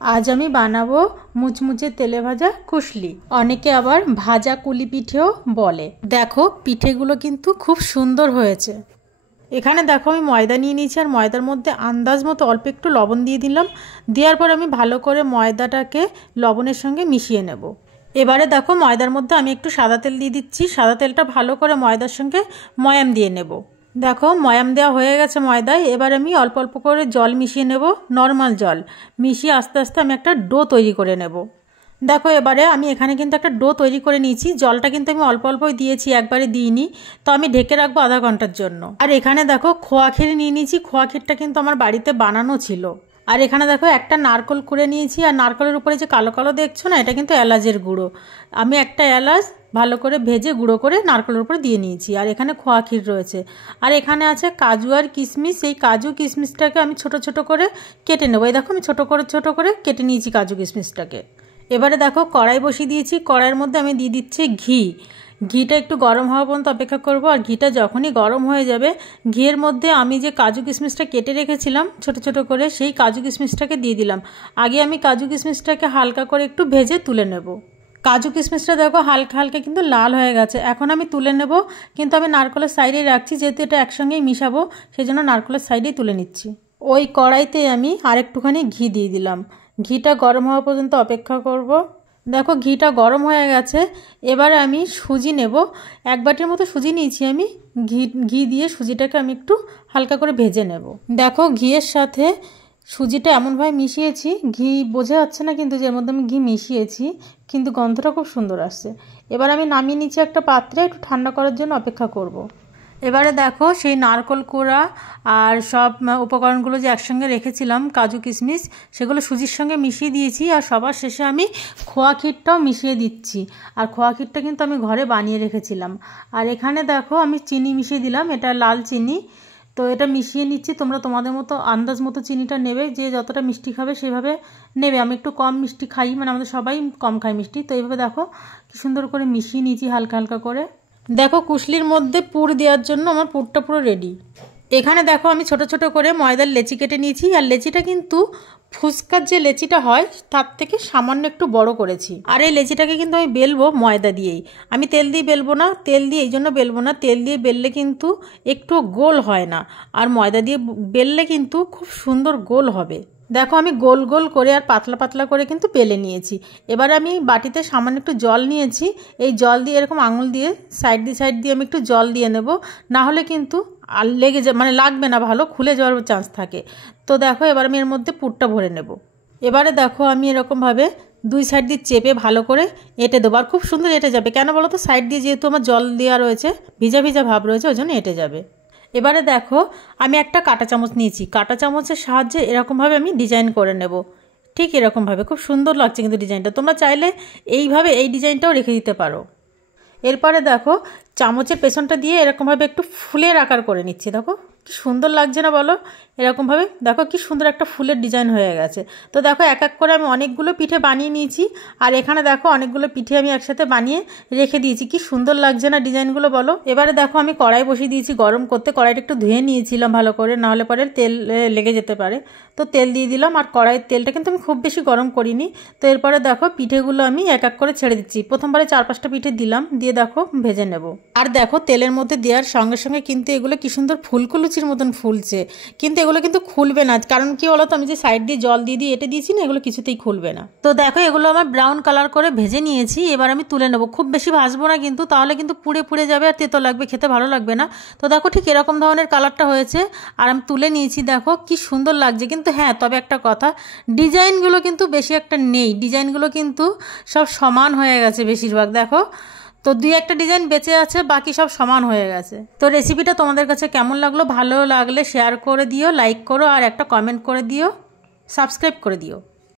আজ আমি বানাবো মুচমুচে তেলে ভাজা কুশলি, অনেকে আবার ভাজা কুলি পিঠেও বলে। দেখো পিঠেগুলো কিন্তু খুব সুন্দর হয়েছে। এখানে দেখো আমি ময়দা নিয়ে নিয়েছি, আর ময়দার মধ্যে আন্দাজ মতো অল্প একটু লবণ দিয়ে দিলাম। দেওয়ার পর আমি ভালো করে ময়দাটাকে লবণের সঙ্গে মিশিয়ে নেব। এবারে দেখো ময়দার মধ্যে আমি একটু সাদা তেল দিয়ে দিচ্ছি। সাদা তেলটা ভালো করে ময়দার সঙ্গে ময়াম দিয়ে নেব। দেখো ময়াম দেওয়া হয়ে গেছে ময়দায়। এবার আমি অল্প অল্প করে জল মিশিয়ে নেব, নর্মাল জল মিশিয়ে আস্তে আস্তে আমি একটা ডো তৈরি করে নেব। দেখো এবারে আমি এখানে কিন্তু একটা ডো তৈরি করে নিয়েছি। জলটা কিন্তু আমি অল্প অল্পই দিয়েছি, একবারে দিইনি। তো আমি ঢেকে রাখবো আধা ঘন্টার জন্য। আর এখানে দেখো খোয়া ক্ষীর নিয়ে নিয়েছি। খোয়া ক্ষীরটা কিন্তু আমার বাড়িতে বানানো ছিল। আর এখানে দেখো একটা নারকেল কুড়ে নিয়েছি, আর নারকেলের উপরে যে কালো কালো দেখছো না, এটা কিন্তু এলাচের গুঁড়ো। আমি একটা এলাচ ভালো করে ভেজে গুঁড়ো করে নারকেলের উপরে দিয়ে নিয়েছি। আর এখানে খোয়া ক্ষীর রয়েছে। আর এখানে আছে কাজু আর কিশমিশ। এই কাজু কিশমিশটাকে আমি ছোট ছোট করে কেটে নেবো। এই দেখো আমি ছোট করে কেটে নিয়েছি কাজু কিশমিশটাকে। এবারে দেখো কড়াই বসিয়ে দিয়েছি। কড়াইয়ের মধ্যে আমি দিয়ে দিচ্ছি ঘি। ঘিটা একটু গরম হওয়া পর্যন্ত অপেক্ষা করব। আর ঘিটা যখনই গরম হয়ে যাবে, ঘিয়ের মধ্যে আমি যে কাজু কিশমিশটা কেটে রেখেছিলাম ছোট ছোট করে, সেই কাজু কিশমিশটাকে দিয়ে দিলাম। আগে আমি কাজু কিশমিশটাকে হালকা করে একটু ভেজে তুলে নেব। কাজু কিশমিশটা দেখো হালকা হালকা কিন্তু লাল হয়ে গেছে। এখন আমি তুলে নেব, কিন্তু আমি নারকেলের সাইডেই রাখছি, যেহেতু এটা একসঙ্গেই মিশাবো, সেই জন্য নারকেলের সাইডেই তুলে নিচ্ছি। ওই কড়াইতে আমি আরেকটুখানি ঘি দিয়ে দিলাম। ঘিটা গরম হওয়া পর্যন্ত অপেক্ষা করব। দেখো ঘিটা গরম হয়ে গেছে। এবারে আমি সুজি নেব। এক বাটির মতো সুজি নিয়েছি আমি। ঘি দিয়ে সুজিটাকে আমি একটু হালকা করে ভেজে নেব। দেখো ঘিয়ের সাথে সুজিটা এমনভাবে মিশিয়েছি, ঘি বোঝা যাচ্ছে না কিন্তু যে এর মধ্যে আমি ঘি মিশিয়েছি, কিন্তু গন্ধটা খুব সুন্দর আসছে। এবার আমি নামিয়ে নিচ্ছি একটা পাত্রে, একটু ঠান্ডা করার জন্য অপেক্ষা করব। এবারে দেখো সেই নারকেল কোড়া আর সব উপকরণগুলো যে একসঙ্গে রেখেছিলাম কাজু কিশমিশ, সেগুলো সুজির সঙ্গে মিশিয়ে দিয়েছি। আর সবার শেষে আমি খোয়া ক্ষীরটাও মিশিয়ে দিচ্ছি। আর খোয়া ক্ষীরটা কিন্তু আমি ঘরে বানিয়ে রেখেছিলাম। আর এখানে দেখো আমি চিনি মিশিয়ে দিলাম, এটা লাল চিনি। তো এটা মিশিয়ে নিচ্ছি। তোমরা তোমাদের মতো আন্দাজ মতো চিনিটা নেবে, যে যতটা মিষ্টি খাবে সেভাবে নেবে। আমি একটু কম মিষ্টি খাই, মানে আমাদের সবাই কম খাই মিষ্টি। তো এইভাবে দেখো কি সুন্দর করে মিশিয়ে নিয়েছি হালকা হালকা করে। দেখো কুশলির মধ্যে পুর দেওয়ার জন্য আমার পুরটা পুরো রেডি। এখানে দেখো আমি ছোট ছোট করে ময়দার লেচি কেটে নিয়েছি। আর লেচিটা কিন্তু ফুচকার যে লেচিটা হয় তার থেকে সামান্য একটু বড় করেছি। আর এই লেচিটাকে কিন্তু আমি বেলবো ময়দা দিয়েই। আমি তেল দিয়ে বেলবো না। তেল দিয়ে এই জন্য বেলবো না, তেল দিয়ে বেললে কিন্তু একটু গোল হয় না। আর ময়দা দিয়ে বেললে কিন্তু খুব সুন্দর গোল হবে। দেখো আমি গোল গোল করে আর পাতলা পাতলা করে কিন্তু বেলে নিয়েছি। এবার আমি বাটিতে সামান্য একটু জল নিয়েছি। এই জল দিয়ে এরকম আঙুল দিয়ে সাইড দিয়ে আমি একটু জল দিয়ে নেব, না হলে কিন্তু আর লেগে মানে লাগবে না, ভালো খুলে যাওয়ার চান্স থাকে। তো দেখো এবার আমি এর মধ্যে পুরটা ভরে নেব। এবারে দেখো আমি এরকমভাবে দুই সাইড দিয়ে চেপে ভালো করে এঁটে দেবো। আর খুব সুন্দর এঁটে যাবে। কেন বলো তো, সাইড দিয়ে যেহেতু আমার জল দেওয়া রয়েছে, ভিজা ভিজা ভাব রয়েছে, ওই জন্য এঁটে যাবে। এবারে দেখো আমি একটা কাঁটা চামচ নিয়েছি। কাঁটা চামচের সাহায্যে এরকমভাবে আমি ডিজাইন করে নেব। ঠিক এরকমভাবে খুব সুন্দর লাগছে কিন্তু ডিজাইনটা। তোমরা চাইলে এইভাবে এই ডিজাইনটাও রেখে দিতে পারো। এরপরে দেখো চামচের পেছনটা দিয়ে এরকমভাবে একটু ফুলের আকার করে নিচ্ছি। দেখো কি সুন্দর লাগছে না বলো? এরকমভাবে দেখো কি সুন্দর একটা ফুলের ডিজাইন হয়ে গেছে। তো দেখো এক এক করে আমি অনেকগুলো পিঠে বানিয়ে নিয়েছি। আর এখানে দেখো অনেকগুলো পিঠে আমি একসাথে বানিয়ে রেখে দিয়েছি। কি সুন্দর লাগছে না ডিজাইনগুলো বলো? এবারে দেখো আমি কড়াই বসিয়ে দিয়েছি গরম করতে। কড়াইটা একটু ধুয়ে নিয়েছিলাম ভালো করে, নাহলে পরে তেল লেগে যেতে পারে। তো তেল দিয়ে দিলাম। আর কড়াইয়ের তেলটা কিন্তু আমি খুব বেশি গরম করিনি। তো এরপরে দেখো পিঠেগুলো আমি এক এক করে ছেড়ে দিচ্ছি। প্রথমবারে 4-5টা পিঠে দিলাম, দিয়ে দেখো ভেজে নেব। আর দেখো তেলের মধ্যে দেওয়ার সঙ্গে সঙ্গে কিন্তু এগুলো কি সুন্দর ফুলকুলুচির মতন ফুলছে। কিন্তু এগুলো কিন্তু খুলবে না, কারণ কি বলো তো, আমি যে সাইড দিয়ে জল দিয়ে এঁটে দিয়েছি না, এগুলো কিছুতেই খুলবে না। তো দেখো এগুলো আমার ব্রাউন কালার করে ভেজে নিয়েছি। এবার আমি তুলে নেবো। খুব বেশি ভাজবো না কিন্তু, তাহলে কিন্তু পুড়ে পুড়ে যাবে আর তেতো লাগবে, খেতে ভালো লাগবে না। তো দেখো ঠিক এরকম ধরনের কালারটা হয়েছে। আর আমি তুলে নিয়েছি। দেখো কি সুন্দর লাগছে। কিন্তু হ্যাঁ, তবে একটা কথা, ডিজাইনগুলো কিন্তু বেশি একটা নেই। ডিজাইনগুলো কিন্তু সব সমান হয়ে গেছে বেশিরভাগ। দেখো তো 2-1টা ডিজাইন বেঁচে আছে, বাকি সব সমান হয়ে গেছে। তো রেসিপিটা তোমাদের কাছে কেমন লাগলো? ভালো লাগলে শেয়ার করে দিও, লাইক করো, আর একটা কমেন্ট করে দিও, সাবস্ক্রাইব করে দিও।